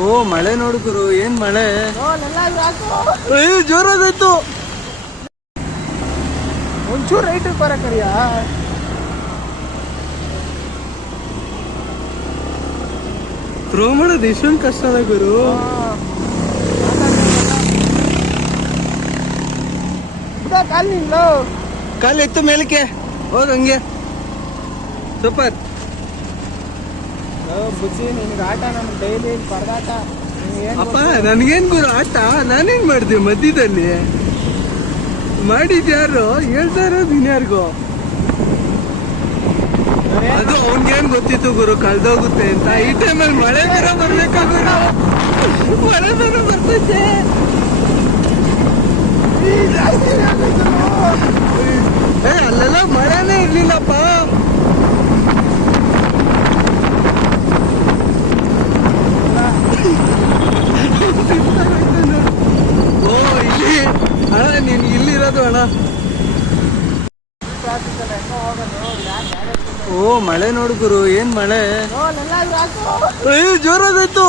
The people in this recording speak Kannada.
ಓ ಮಳೆ ನೋಡು ಗುರು, ಏನ್ ಮಳೆ ಜೋರಾದಾಯ್ತು. ಒಂಚೂರು ರೈಟ್ ಬರಕರಿಯ ಥ್ರೋ ಮಾಡೋದು ಎಷ್ಟೊಂದು ಕಷ್ಟ ಅದ ಗುರು. ಕಾಲು ಎತ್ತು ಮೇಲಕ್ಕೆ ಹೋಗ್ ಹಂಗೆ ಸೂಪರ್. ಬುಜ್ಜಿ ನಿನ್ಗೆ ಆಟ, ನಮ್ಗೆ ಡೈಲಿ ಪರದಾಟ. ಅಪ್ಪ ನನ್ಗೇನ್ ಗುರು ಆಟ, ನಾನೇನ್ ಮಾಡ್ದೆ ಮಧ್ಯದಲ್ಲಿ ಮಾಡಿದ್ಯಾರು ಹೇಳ್ತಾ ಇರೋದು ಇನ್ಯಾರಿಗೋ. ಅದು ಅವನ್ಗೇನ್ ಗೊತ್ತಿತ್ತು ಗುರು ಕಳ್ದೋಗುತ್ತೆ ಅಂತ. ಈ ಟೈಮಲ್ಲಿ ಮಳೆ ಬೇರೆ ಬರ್ಬೇಕಾದ್ರೆ ಮಳೆ ಬೇರೆ ಬರ್ತೈತೆ. ಅಲ್ಲೆಲ್ಲ ಮಳೆನೇ ಇರ್ಲಿಲ್ಲಪ್ಪ. ಓ ಇಲ್ಲಿ ಅಣ್ಣ, ನೀನ್ ಇಲ್ಲಿರೋದು ಅಣ್ಣ. ಓ ಮಳೆ ನೋಡು ಗುರು, ಏನ್ ಮಳೆ ಜೋರಾದಾಯ್ತು.